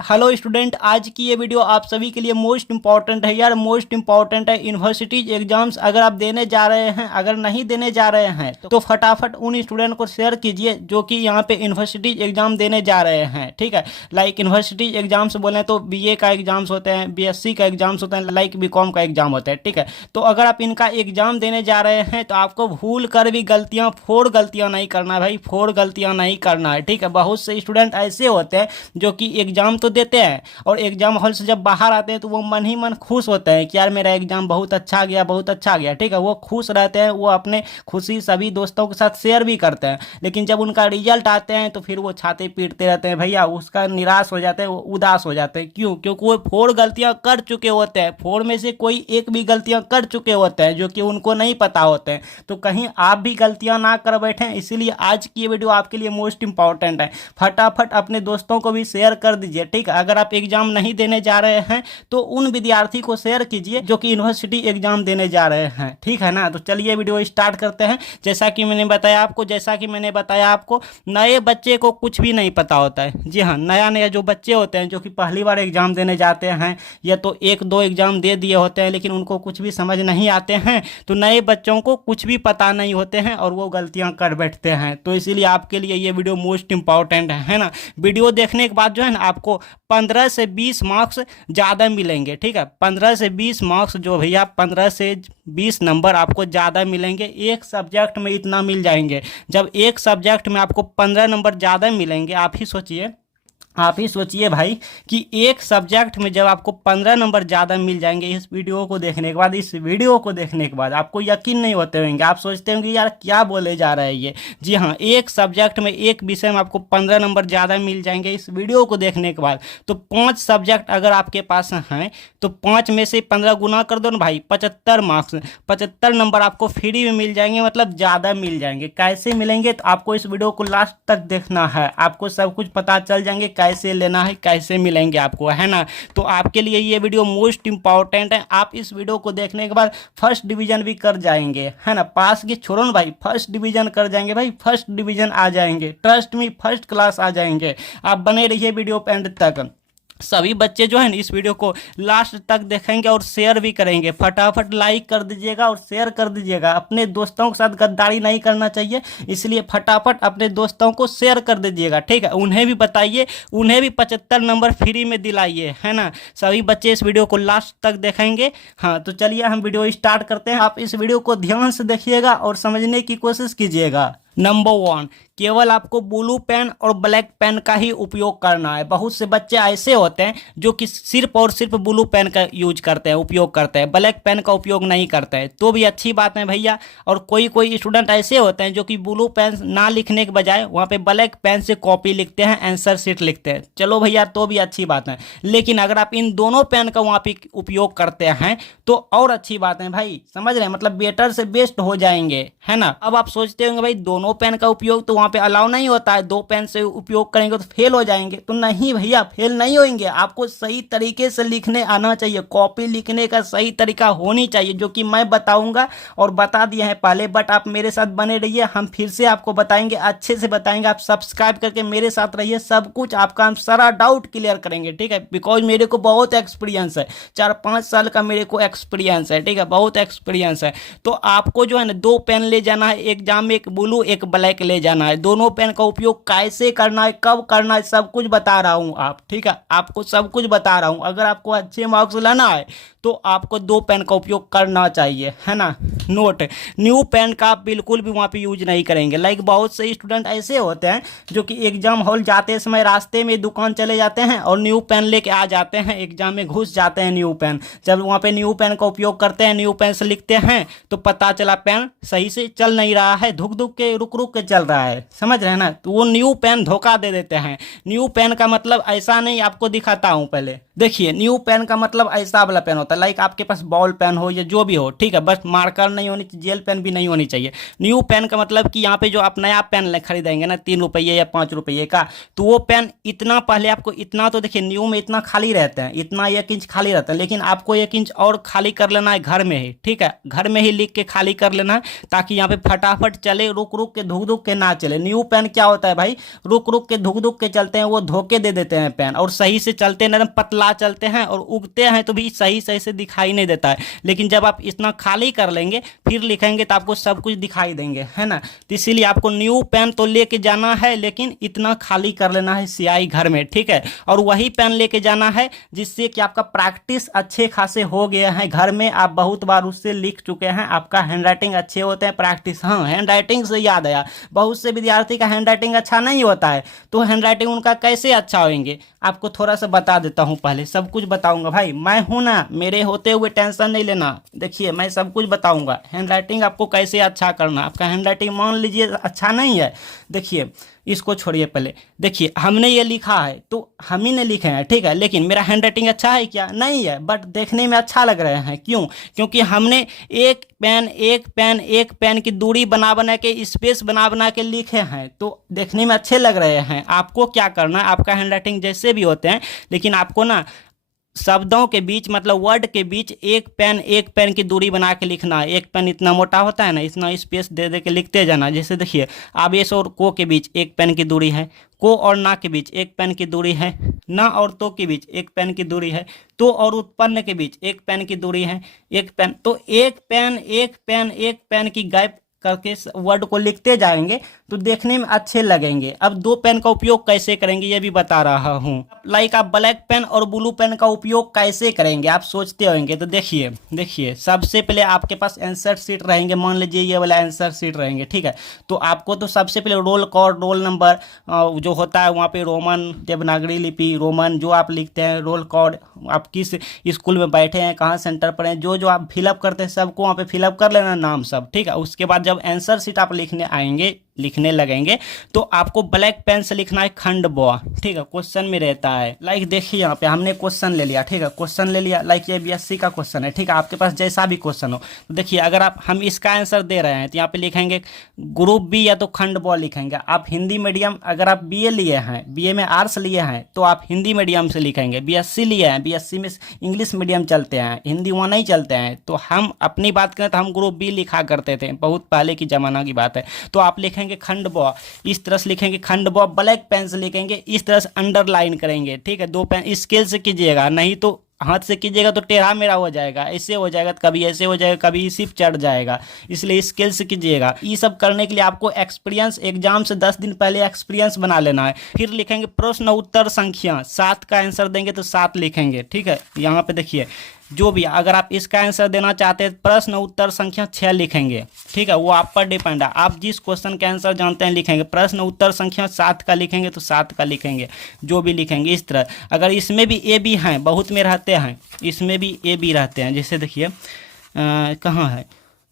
Hello student, आज की ये वीडियो आप सभी के लिए मोस्ट इंपॉर्टेंट है यार। मोस्ट इंपॉर्टेंट है यूनिवर्सिटीज एग्जाम्स अगर आप देने जा रहे हैं, अगर नहीं देने जा रहे हैं तो फटाफट उन स्टूडेंट को शेयर कीजिए जो कि यहाँ पे यूनिवर्सिटीज एग्जाम देने जा रहे हैं। ठीक है, लाइक यूनिवर्सिटीज एग्जाम्स बोले तो बीए का एग्जाम्स होते हैं, बीएससी का एग्जाम्स होते हैं, लाइक बीकॉम का एग्जाम होता है। ठीक है, तो अगर आप इनका एग्जाम देने जा रहे हैं तो आपको भूल कर भी गलतियाँ गलतियाँ नहीं करना है भाई, फोड़ गलतियाँ नहीं करना है। ठीक है, बहुत से स्टूडेंट ऐसे होते हैं जो कि एग्जाम तो देते हैं और एग्जाम हॉल से जब बाहर आते हैं तो वो मन ही मन खुश होते हैं कि यार मेरा एग्जाम बहुत अच्छा गया, बहुत अच्छा गया। ठीक है, वो खुश रहते हैं, वो अपने खुशी सभी दोस्तों के साथ शेयर भी करते हैं, लेकिन जब उनका रिजल्ट आते हैं तो फिर वो छाती पीटते रहते हैं भैया, उसका निराश हो जाते हैं, वो उदास हो जाते हैं। क्यों? क्योंकि वो फोड़ गलतियां कर चुके होते हैं, फोड़ में से कोई एक भी गलतियां कर चुके होते हैं जो कि उनको नहीं पता होते हैं। तो कहीं आप भी गलतियां ना कर बैठें, इसीलिए आज की ये वीडियो आपके लिए मोस्ट इंपॉर्टेंट है। फटाफट अपने दोस्तों को भी शेयर कर दीजिए। ठीक है, अगर आप एग्जाम नहीं देने जा रहे हैं तो उन विद्यार्थी को शेयर कीजिए जो कि यूनिवर्सिटी एग्जाम देने जा रहे हैं। ठीक है ना, तो चलिए वीडियो स्टार्ट करते हैं। जैसा कि मैंने बताया आपको नए बच्चे को कुछ भी नहीं पता होता है। जी हाँ, नया जो बच्चे होते हैं जो कि पहली बार एग्जाम देने जाते हैं या तो एक दो एग्जाम दे दिए होते हैं लेकिन उनको कुछ भी समझ नहीं आते हैं, तो नए बच्चों को कुछ भी पता नहीं होते हैं और वो गलतियां कर बैठते हैं। तो इसीलिए आपके लिए ये वीडियो मोस्ट इंपॉर्टेंट है ना। वीडियो देखने के बाद जो है ना आपको 15 से 20 मार्क्स ज़्यादा मिलेंगे। ठीक है, 15 से 20 मार्क्स जो भैया 15 से 20 नंबर आपको ज़्यादा मिलेंगे। एक सब्जेक्ट में इतना मिल जाएंगे। जब एक सब्जेक्ट में आपको 15 नंबर ज़्यादा मिलेंगे, आप ही सोचिए भाई कि एक सब्जेक्ट में जब आपको 15 नंबर ज़्यादा मिल जाएंगे, इस वीडियो को देखने के बाद आपको यकीन नहीं होते होंगे, आप सोचते होंगे यार क्या बोले जा रहा है ये। जी हाँ, एक सब्जेक्ट में एक विषय में आपको 15 नंबर ज़्यादा मिल जाएंगे इस वीडियो को देखने के बाद। तो 5 सब्जेक्ट अगर आपके पास हैं तो 5 में से 15 गुना कर दो ना भाई, 75 मार्क्स, 75 नंबर आपको फ्री में मिल जाएंगे, मतलब ज़्यादा मिल जाएंगे। कैसे मिलेंगे तो आपको इस वीडियो को लास्ट तक देखना है, आपको सब कुछ पता चल जाएंगे कैसे लेना है, कैसे मिलेंगे आपको, है ना। तो आपके लिए ये वीडियो मोस्ट इंपॉर्टेंट है। आप इस वीडियो को देखने के बाद फर्स्ट डिवीजन भी कर जाएंगे, है ना। पास की छोड़ो ना भाई, फर्स्ट डिवीजन कर जाएंगे भाई, फर्स्ट डिवीजन आ जाएंगे, ट्रस्ट मी, फर्स्ट क्लास आ जाएंगे। आप बने रहिए वीडियो पे एंड तक। सभी बच्चे जो है ना इस वीडियो को लास्ट तक देखेंगे और शेयर भी करेंगे। फटाफट लाइक कर दीजिएगा और शेयर कर दीजिएगा। अपने दोस्तों के साथ गद्दारी नहीं करना चाहिए, इसलिए फटाफट अपने दोस्तों को शेयर कर दीजिएगा। ठीक है, उन्हें भी बताइए, उन्हें भी 75 नंबर फ्री में दिलाइए, है ना। सभी बच्चे इस वीडियो को लास्ट तक देखेंगे। हाँ, तो चलिए हम वीडियो स्टार्ट करते हैं। आप इस वीडियो को ध्यान से देखिएगा और समझने की कोशिश कीजिएगा। नंबर 1, केवल आपको ब्लू पेन और ब्लैक पेन का ही उपयोग करना है। बहुत से बच्चे ऐसे होते हैं जो कि सिर्फ और सिर्फ ब्लू पेन का यूज करते हैं, उपयोग करते हैं, ब्लैक पेन का उपयोग नहीं करते हैं, तो भी अच्छी बात है भैया। और कोई स्टूडेंट ऐसे होते हैं जो कि ब्लू पेन ना लिखने के बजाय वहाँ पे ब्लैक पेन से कॉपी लिखते हैं, आंसर शीट लिखते हैं। चलो भैया, तो भी अच्छी बात है, लेकिन अगर आप इन दोनों पेन का वहाँ पे उपयोग करते हैं तो और अच्छी बात है भाई, समझ रहे हैं, मतलब बेटर से बेस्ट हो जाएंगे, है ना। अब आप सोचते होंगे भाई दोनों पेन का उपयोग तो वहाँ पे अलाउ नहीं होता है, 2 पेन से उपयोग करेंगे तो फेल हो जाएंगे। तो नहीं भैया, फेल नहीं होंगे, आपको सही तरीके से लिखने आना चाहिए। कॉपी लिखने का सही तरीका होनी चाहिए, जो कि मैं बताऊंगा और बता दिया है पहले, बट आप मेरे साथ बने रहिए, हम फिर से आपको बताएंगे, अच्छे से बताएंगे। आप सब्सक्राइब करके मेरे साथ रहिए, सब कुछ आपका हम सारा डाउट क्लियर करेंगे। ठीक है, बिकॉज मेरे को बहुत एक्सपीरियंस है, 4-5 साल का मेरे को एक्सपीरियंस है। ठीक है, बहुत एक्सपीरियंस है। तो आपको जो है ना 2 पेन ले जाना है एग्जाम में, एक ब्लू एक ब्लैक ले जाना है। दोनों पेन का उपयोग कैसे करना है, कब करना है, सब कुछ बता रहा हूं आप। ठीक है, आपको सब कुछ बता रहा हूं। अगर आपको अच्छे मार्क्स लाना है तो आपको 2 पेन का उपयोग करना चाहिए, है ना। नोट, न्यू पेन का आप बिल्कुल भी वहाँ पे यूज नहीं करेंगे। लाइक बहुत से स्टूडेंट ऐसे होते हैं जो कि एग्जाम हॉल जाते समय रास्ते में दुकान चले जाते हैं और न्यू पेन लेके आ जाते हैं, एग्जाम में घुस जाते हैं न्यू पेन। जब वहाँ पे न्यू पेन का उपयोग करते हैं, न्यू पेन से लिखते हैं तो पता चला पेन सही से चल नहीं रहा है, धुक के रुक के चल रहा है, समझ रहे हैं ना। तो वो न्यू पेन धोखा दे देते हैं। न्यू पेन का मतलब ऐसा नहीं, आपको दिखाता हूँ पहले। देखिए, न्यू पेन का मतलब ऐसा वाला पेन होता होता है, लाइक आपके पास बॉल पेन हो या जो भी हो, ठीक है, बस मार्कर नहीं होनी चाहिए, जेल पेन भी नहीं होनी चाहिए। न्यू पेन का मतलब कि यहाँ पे जो आप नया पेन खरीदेंगे ना 3 रुपये या 5 रुपये का, तो वो पेन इतना पहले आपको इतना, तो देखिए न्यू में इतना खाली रहते हैं, इतना 1 इंच खाली रहता है, लेकिन आपको 1 इंच और खाली कर लेना है घर में ही, ठीक है, घर में ही लिख के खाली कर लेना है, ताकि यहाँ पे फटाफट चले, रुक रुक के धुक धुक के ना चले। न्यू पेन क्या होता है भाई, रुक रुक के धुक धुक के चलते हैं, वो धोखे दे देते हैं पेन, और सही से चलते हैं, एकदम पतला चलते हैं और उगते हैं तो भी सही सही से दिखाई नहीं देता है। लेकिन जब आप इतना खाली कर लेंगे फिर लिखेंगे तो आपको सब कुछ दिखाई देंगे, है ना। तो इसीलिए आपको न्यू पेन तो लेके जाना है, लेकिन इतना खाली कर लेना है स्याही घर में, ठीक है, और वही पेन लेके जाना है जिससे कि आपका प्रैक्टिस अच्छे खासे हो गया है, घर में आप बहुत बार उससे लिख चुके हैं, आपका हैंड राइटिंग अच्छे होते हैं, प्रैक्टिस। हाँ, हैंड राइटिंग से याद आया, बहुत से विद्यार्थी का हैंड राइटिंग अच्छा नहीं होता है, तो हैंड राइटिंग उनका कैसे अच्छा होंगे, आपको थोड़ा सा बता देता हूँ, पहले सब कुछ बताऊंगा भाई, मैं हूं ना, मेरे होते हुए टेंशन नहीं लेना। देखिए मैं सब कुछ बताऊंगा, हैंड राइटिंग आपको कैसे अच्छा करना। आपका हैंड राइटिंग मान लीजिए अच्छा नहीं है, देखिए इसको छोड़िए, पहले देखिए हमने ये लिखा है तो हम ही ने लिखे हैं, ठीक है, लेकिन मेरा हैंड राइटिंग अच्छा है क्या, नहीं है, बट देखने में अच्छा लग रहे हैं, क्यों, क्योंकि हमने एक पेन एक पेन एक पेन की दूरी बना बना के, स्पेस बना बना के लिखे हैं, तो देखने में अच्छे लग रहे हैं। आपको क्या करना है, आपका हैंड राइटिंग जैसे भी होते हैं, लेकिन आपको ना शब्दों के बीच, मतलब वर्ड के बीच एक पेन की दूरी बना के लिखना है। एक पेन इतना मोटा होता है ना, इतना स्पेस दे दे के लिखते जाना। जैसे देखिए आवेश और को के बीच एक पेन की दूरी है, को और ना के बीच एक पेन की दूरी है, ना और तो के बीच एक पेन की दूरी है, तो और उत्पन्न के बीच एक पेन की दूरी है, एक पेन, तो एक पेन की गैप करके वर्ड को लिखते जाएंगे तो देखने में अच्छे लगेंगे। अब 2 पेन का उपयोग कैसे करेंगे ये भी बता रहा हूँ। लाइक आप ब्लैक पेन और ब्लू पेन का उपयोग कैसे करेंगे आप सोचते होंगे, तो देखिए सबसे पहले आपके पास आंसर शीट रहेंगे, मान लीजिए ये वाला आंसर शीट रहेंगे, ठीक है, तो आपको तो सबसे पहले रोल कोड, रोल नंबर जो होता है वहाँ पे रोमन, देवनागरी लिपि, रोमन जो आप लिखते हैं, रोल कोड, आप किस स्कूल में बैठे हैं, कहाँ सेंटर पर हैं, जो आप फिलअप करते हैं सबको वहाँ पे फिलअप कर लेना नाम सब, ठीक है। उसके बाद जब आंसर शीट आप लिखने लगेंगे तो आपको ब्लैक पेन से लिखना है खंड ब, ठीक है, क्वेश्चन में रहता है। लाइक देखिए यहाँ पे हमने क्वेश्चन ले लिया, ठीक है, क्वेश्चन ले लिया, लाइक ये बीएससी का क्वेश्चन है, ठीक है, आपके पास जैसा भी क्वेश्चन हो, तो देखिए अगर हम इसका आंसर दे रहे हैं तो यहाँ पे लिखेंगे ग्रुप बी या तो खंड ब लिखेंगे। आप हिंदी मीडियम, अगर आप बीए लिए हैं, बीए में आर्ट्स लिए हैं तो आप हिंदी मीडियम से लिखेंगे, बीएससी लिए हैं, बीएससी में इंग्लिश मीडियम चलते हैं, हिंदी वहाँ नहीं चलते हैं, तो हम अपनी बात करें तो हम ग्रुप बी लिखा करते थे, बहुत पहले की जमाना की बात है। तो आप लिखेंगे खंड ब, इस तरह से लिखेंगे खंड ब, ब्लैक पेन से लिखेंगे, इस तरह से अंडरलाइन करेंगे, ठीक है, 2 पेन स्केल से कीजिएगा, नहीं तो हाथ से कीजिएगा तो टेढ़ा मेढ़ा हो जाएगा, ऐसे हो जाएगा, कभी ऐसे हो जाएगा, कभी सिर्फ चढ़ जाएगा, इसलिए स्केल से कीजिएगा। ये सब करने के लिए आपको एक्सपीरियंस, एग्जाम से 10 दिन पहले एक्सपीरियंस बना लेना है। फिर लिखेंगे प्रश्न उत्तर संख्या, 7 का आंसर देंगे तो 7 लिखेंगे, ठीक है। यहाँ पे देखिए जो भी, अगर आप इसका आंसर देना चाहते हैं प्रश्न उत्तर संख्या 6 लिखेंगे, ठीक है, वो आप पर डिपेंड है, आप जिस क्वेश्चन का आंसर जानते हैं लिखेंगे। प्रश्न उत्तर संख्या 7 का लिखेंगे तो 7 का लिखेंगे, जो भी लिखेंगे इस तरह। अगर इसमें भी ए बी हैं, बहुत में रहते हैं, इसमें भी ए बी रहते हैं, जैसे देखिए कहाँ है,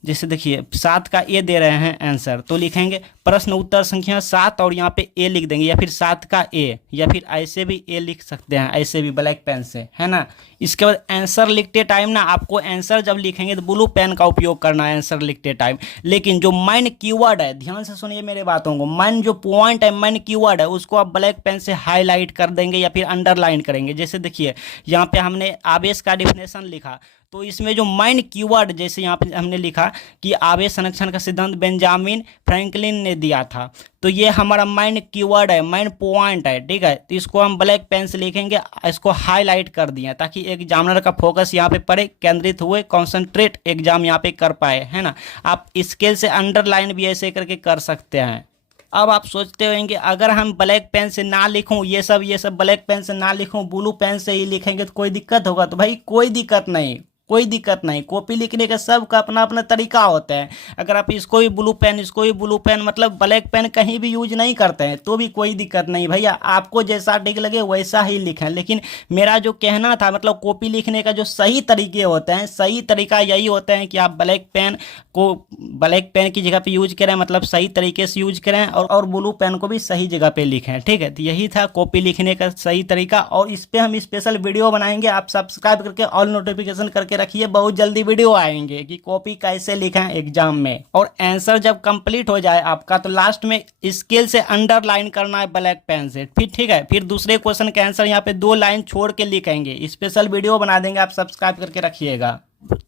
जैसे देखिए 7 का ए दे रहे हैं आंसर, तो लिखेंगे प्रश्न उत्तर संख्या 7 और यहाँ पे ए लिख देंगे, या फिर 7 का ए, या फिर ऐसे भी ए लिख सकते हैं, ऐसे भी ब्लैक पेन से, है ना। इसके बाद आंसर लिखते टाइम ना, आपको आंसर जब लिखेंगे तो ब्लू पेन का उपयोग करना है आंसर लिखते टाइम, लेकिन जो मेन कीवर्ड है, ध्यान से सुनिए मेरे बातों को, मेन जो पॉइंट है, मेन कीवर्ड है, उसको आप ब्लैक पेन से हाईलाइट कर देंगे या फिर अंडरलाइन करेंगे। जैसे देखिए यहाँ पे हमने आवेश का डिफिनेशन लिखा, तो इसमें जो मेन कीवर्ड, जैसे यहाँ पे हमने लिखा कि आवेश संरक्षण का सिद्धांत बेंजामिन फ्रैंकलिन ने दिया था, तो ये हमारा मेन कीवर्ड है, मेन पॉइंट है, ठीक है। तो इसको हम ब्लैक पेन से लिखेंगे, इसको हाईलाइट कर दिए ताकि एग्जामिनर का फोकस यहाँ पे पड़े, केंद्रित हुए, कॉन्सेंट्रेट एग्जाम यहाँ पे कर पाए, है ना। आप स्केल से अंडरलाइन भी ऐसे करके कर सकते हैं। अब आप सोचते होंगे अगर हम ब्लैक पेन से ना लिखूं, ये सब ब्लैक पेन से ना लिखूं, ब्लू पेन से ही लिखेंगे तो कोई दिक्कत होगा, तो भाई कोई दिक्कत नहीं, कोई दिक्कत नहीं। कॉपी लिखने का सबका अपना अपना तरीका होता है। अगर आप इसको भी ब्लू पेन, इसको भी ब्लू पेन, मतलब ब्लैक पेन कहीं भी यूज नहीं करते हैं तो भी कोई दिक्कत नहीं भैया, आपको जैसा ठीक लगे वैसा ही लिखें। लेकिन मेरा जो कहना था, मतलब कॉपी लिखने का जो सही तरीके होते हैं, सही तरीका यही होता है कि आप ब्लैक पेन को ब्लैक पेन की जगह पे यूज करें, मतलब सही तरीके से यूज करें, और ब्लू पेन को भी सही जगह पे लिखें। ठीक है, तो यही था कॉपी लिखने का सही तरीका, और इस पे हम स्पेशल वीडियो बनाएंगे। आप सब्सक्राइब करके ऑल नोटिफिकेशन करके रखिए, बहुत जल्दी वीडियो आएंगे कि कॉपी कैसे लिखें एग्जाम में। और आंसर जब कंप्लीट हो जाए आपका तो लास्ट में स्केल से अंडरलाइन करना है ब्लैक पेन से, फिर ठीक है, फिर दूसरे क्वेश्चन के आंसर यहाँ पे 2 लाइन छोड़ के लिखेंगे। स्पेशल वीडियो बना देंगे, आप सब्सक्राइब करके रखिएगा।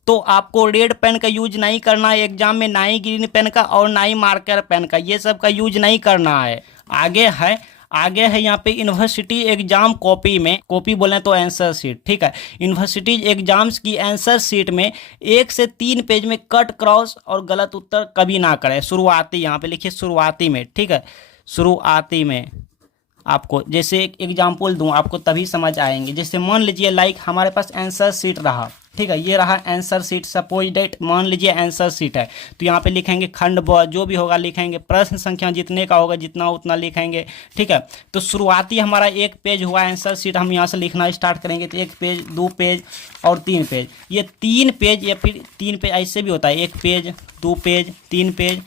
तो आपको रेड पेन का यूज नहीं करना है एग्जाम में, ना ही ग्रीन पेन का और ना ही मार्कर पेन का, ये सब का यूज नहीं करना है। आगे है यहाँ पे यूनिवर्सिटी एग्जाम कॉपी में, कॉपी बोले तो आंसर शीट। ठीक है, यूनिवर्सिटी एग्जाम्स की आंसर शीट में 1 से 3 पेज में कट क्रॉस और गलत उत्तर कभी ना करें। शुरुआती, यहाँ पे लिखिए शुरुआती में। ठीक है, शुरुआती में आपको जैसे एक एग्जाम्पल दूं आपको तभी समझ आएंगे। जैसे मान लीजिए लाइक हमारे पास आंसर शीट रहा, ठीक है, ये रहा आंसर शीट। सपोज डेट मान लीजिए आंसर शीट है, तो यहाँ पे लिखेंगे खंड ब, जो भी होगा लिखेंगे, प्रश्न संख्या जितने का होगा जितना उतना लिखेंगे। ठीक है, तो शुरुआती हमारा 1 पेज हुआ आंसर शीट, हम यहाँ से लिखना स्टार्ट करेंगे तो 1 पेज, 2 पेज और 3 पेज। ये 3 पेज या फिर 3 पेज ऐसे भी होता है, 1 page, 2 page, 3 page,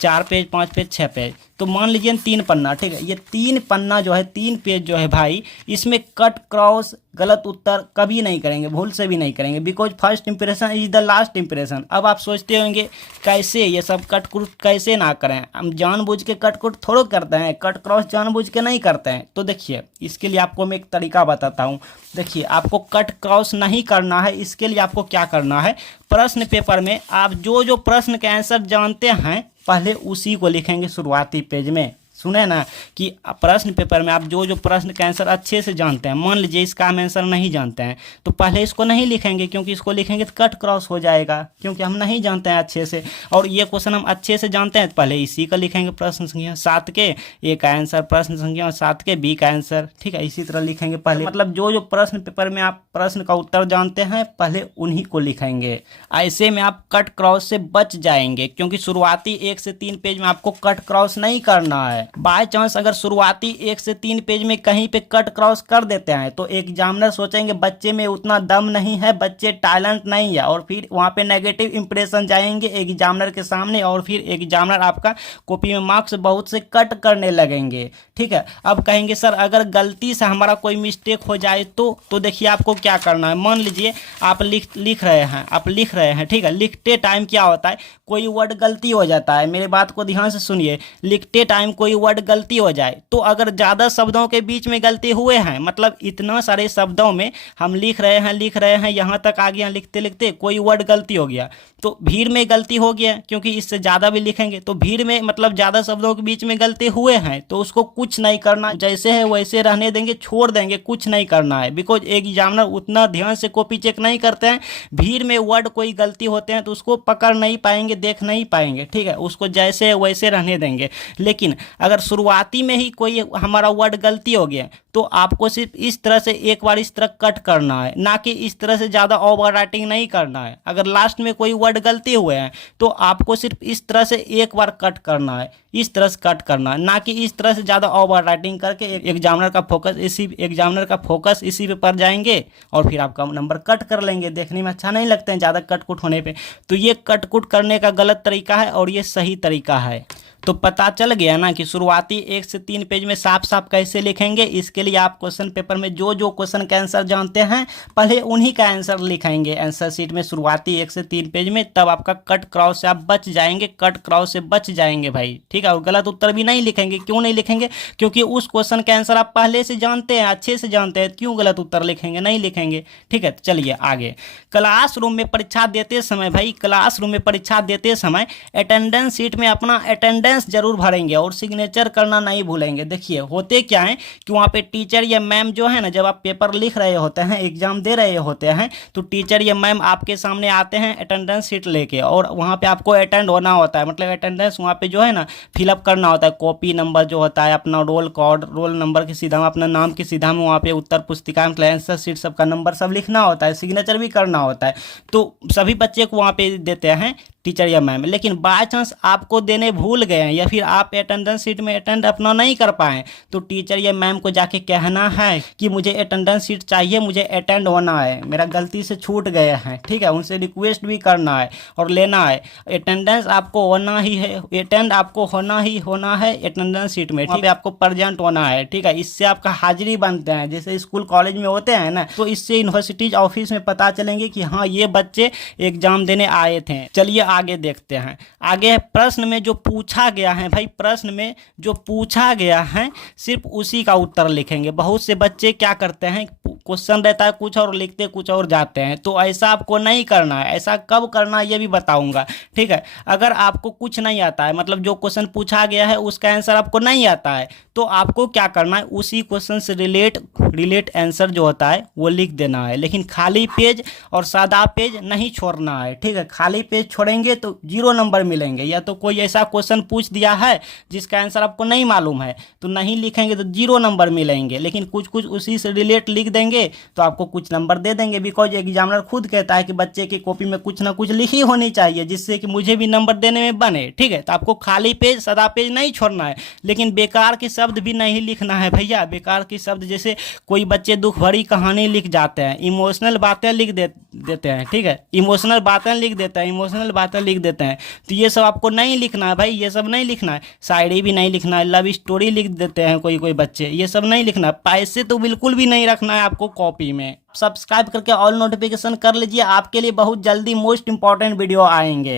4 page, 5 page, 6 page. तो मान लीजिए 3 पन्ना। ठीक है, ये 3 पन्ना जो है, 3 पेज जो है भाई, इसमें कट क्रॉस गलत उत्तर कभी नहीं करेंगे, भूल से भी नहीं करेंगे, because first impression is the last impression. अब आप सोचते होंगे कैसे ये सब कट कुट कैसे ना करें, हम जानबूझ के कट कुट थोड़ा करते हैं, कट क्रॉस जानबूझ के नहीं करते हैं। तो देखिए इसके लिए आपको मैं एक तरीका बताता हूँ। देखिए आपको कट क्रॉस नहीं करना है, इसके लिए आपको क्या करना है, प्रश्न पेपर में आप जो जो प्रश्न के आंसर जानते हैं पहले उसी को लिखेंगे शुरुआती पेज में। सुने ना कि प्रश्न पेपर में आप जो जो प्रश्न का आंसर अच्छे से जानते हैं, मान लीजिए इसका हम आंसर नहीं जानते हैं तो पहले इसको नहीं लिखेंगे, क्योंकि इसको लिखेंगे तो कट क्रॉस हो जाएगा, क्योंकि हम नहीं जानते हैं अच्छे से। और ये क्वेश्चन हम अच्छे से जानते हैं तो पहले इसी का लिखेंगे, प्रश्न संख्या 7 के ए का आंसर, प्रश्न संख्या 7 के बी का आंसर। ठीक है, इसी तरह लिखेंगे पहले, मतलब जो जो प्रश्न पेपर में आप प्रश्न का उत्तर जानते हैं पहले उन्हीं को लिखेंगे। ऐसे में आप कट क्रॉस से बच जाएंगे, क्योंकि शुरुआती 1 से 3 पेज में आपको कट क्रॉस नहीं करना है। बाय चांस अगर शुरुआती 1 से 3 पेज में कहीं पे कट क्रॉस कर देते हैं तो एग्जामिनर सोचेंगे बच्चे में उतना दम नहीं है, बच्चे टैलेंट नहीं है, और फिर वहाँ पे नेगेटिव इंप्रेशन जाएंगे एग्जामिनर के सामने, और फिर एग्जामिनर आपका कॉपी में मार्क्स बहुत से कट करने लगेंगे। ठीक है, अब कहेंगे सर अगर गलती से हमारा कोई मिस्टेक हो जाए तो देखिए आपको क्या करना है। मान लीजिए आप लिख रहे हैं, ठीक है, लिखते टाइम क्या होता है, कोई वर्ड गलती हो जाता है, मेरे बात को ध्यान से सुनिए, लिखते टाइम कोई वर्ड गलती हो जाए तो अगर ज़्यादा शब्दों के बीच में गलती हुए हैं, मतलब इतना सारे शब्दों में हम लिख रहे हैं, यहाँ तक आ गया, लिखते लिखते कोई वर्ड गलती हो गया तो भीड़ में गलती हो गया, क्योंकि इससे ज़्यादा भी लिखेंगे तो भीड़ में मतलब ज़्यादा शब्दों के बीच में गलती हुए हैं तो उसको कुछ नहीं करना, जैसे है वैसे रहने देंगे, छोड़ देंगे, कुछ नहीं करना है। बिकॉज एग्जामिनर उतना ध्यान से कॉपी चेक नहीं करते हैं, भीड़ में वर्ड कोई गलती होते हैं तो उसको पकड़ नहीं पाएंगे, देख नहीं पाएंगे। ठीक है, उसको जैसे है वैसे रहने देंगे। लेकिन अगर शुरुआती में ही कोई हमारा वर्ड गलती हो गया तो आपको सिर्फ इस तरह से एक बार इस तरह कट करना है, ना कि इस तरह से ज़्यादा ओवर राइटिंग नहीं करना है। अगर लास्ट में कोई वर्ड गलती हुए हैं तो आपको सिर्फ इस तरह से एक बार कट करना है, इस तरह से कट करना है, ना कि इस तरह से ज़्यादा ओवर राइटिंग करके एग्जामिनर का फोकस इसी पे पर जाएंगे और फिर आपका नंबर कट कर लेंगे। देखने में अच्छा नहीं लगते हैं ज़्यादा कट कुट होने पे। तो ये कट कुट करने का गलत तरीका है और ये सही तरीका है। तो पता चल गया ना कि शुरुआती 1 से 3 पेज में साफ साफ कैसे लिखेंगे। इसके लिए आप क्वेश्चन पेपर में जो जो क्वेश्चन का आंसर जानते हैं पहले उन्हीं का आंसर लिखेंगे आंसर शीट में शुरुआती 1 से 3 पेज में, तब आपका कट क्रॉस से आप बच जाएंगे, कट क्रॉस से बच जाएंगे भाई। ठीक है, और गलत उत्तर भी नहीं लिखेंगे। क्यों नहीं लिखेंगे? क्योंकि उस क्वेश्चन का आंसर आप पहले से जानते हैं, अच्छे से जानते हैं, क्यों गलत उत्तर लिखेंगे? नहीं लिखेंगे। ठीक है, चलिए आगे। क्लासरूम में परीक्षा देते समय भाई, क्लासरूम में परीक्षा देते समय अटेंडेंस शीट में अपना अटेंडेंस अटेंडेंस जरूर भरेंगे और सिग्नेचर करना नहीं भूलेंगे। देखिए होते क्या है कि वहाँ पे टीचर या मैम जो है ना, जब आप पेपर लिख रहे होते हैं, एग्जाम दे रहे होते हैं, तो टीचर या मैम आपके सामने आते हैं अटेंडेंस शीट लेके, और वहाँ पे आपको अटेंड होना होता है। मतलब अटेंडेंस वहाँ पे जो है ना फिलअप करना होता है। कॉपी नंबर जो होता है, अपना रोल कोड, रोल नंबर की सीधा में, अपना नाम की सीधा में वहाँ पे उत्तर पुस्तिका में आंसर शीट सबका नंबर सब लिखना होता है, सिग्नेचर भी करना होता है। तो सभी बच्चे को वहाँ पे देते हैं टीचर या मैम। लेकिन बाय चांस आपको देने भूल गए हैं या फिर आप अटेंडेंस शीट में अटेंड अपना नहीं कर पाए, तो टीचर या मैम को जाके कहना है कि मुझे अटेंडेंस शीट चाहिए, मुझे अटेंड होना है, मेरा गलती से छूट गया है। ठीक है, उनसे रिक्वेस्ट भी करना है और लेना है। अटेंडेंस आपको होना ही है, अटेंड आपको होना है अटेंडेंस शीट में। ठीक है, आपको प्रेजेंट होना है। ठीक है, इससे आपका हाजिरी बनते हैं, जैसे स्कूल कॉलेज में होते हैं ना, तो इससे यूनिवर्सिटीज ऑफिस में पता चलेंगे कि हाँ ये बच्चे एग्जाम देने आए थे। चलिए आगे देखते हैं। आगे प्रश्न में जो पूछा गया है भाई, प्रश्न में जो पूछा गया है सिर्फ उसी का उत्तर लिखेंगे। बहुत से बच्चे क्या करते हैं, क्वेश्चन रहता है कुछ और लिखते कुछ और जाते हैं, तो ऐसा आपको नहीं करना है। ऐसा कब करना है ये भी बताऊंगा। ठीक है, अगर आपको कुछ नहीं आता है, मतलब जो क्वेश्चन पूछा गया है उसका आंसर आपको नहीं आता है, तो आपको क्या करना है, उसी क्वेश्चन से रिलेट आंसर जो होता है वो लिख देना है। लेकिन खाली पेज और सादा पेज नहीं छोड़ना है। ठीक है, खाली पेज छोड़ेंगे तो 0 नंबर मिलेंगे। या तो कोई ऐसा क्वेश्चन पूछ दिया है जिसका आंसर आपको नहीं मालूम है, तो नहीं लिखेंगे तो 0 नंबर मिलेंगे। लेकिन कुछ कुछ उसी से रिलेट लिख देंगे तो आपको कुछ नंबर दे देंगे। बिकॉज एग्जामिनर खुद कहता है कि बच्चे की कॉपी में कुछ ना कुछ लिखी होनी चाहिए जिससे कि मुझे भी नंबर देने में बने। ठीक है, तो आपको खाली पेज सादा पेज नहीं छोड़ना है। लेकिन बेकार के शब्द भी नहीं लिखना है भैया। बेकार के शब्द जैसे कोई बच्चे दुख भरी कहानी लिख जाते हैं, इमोशनल बातें लिख देते हैं। ठीक है, इमोशनल बातें लिख देते हैं, तो ये सब आपको नहीं लिखना है भाई, ये सब नहीं लिखना है। शायरी भी नहीं लिखना है, लव स्टोरी लिख देते हैं कोई बच्चे, ये सब नहीं लिखना है। पैसे तो बिल्कुल भी नहीं रखना है आपको कॉपी में। सब्सक्राइब करके ऑल नोटिफिकेशन कर लीजिए, आपके लिए बहुत जल्दी मोस्ट इंपॉर्टेंट वीडियो आएंगे।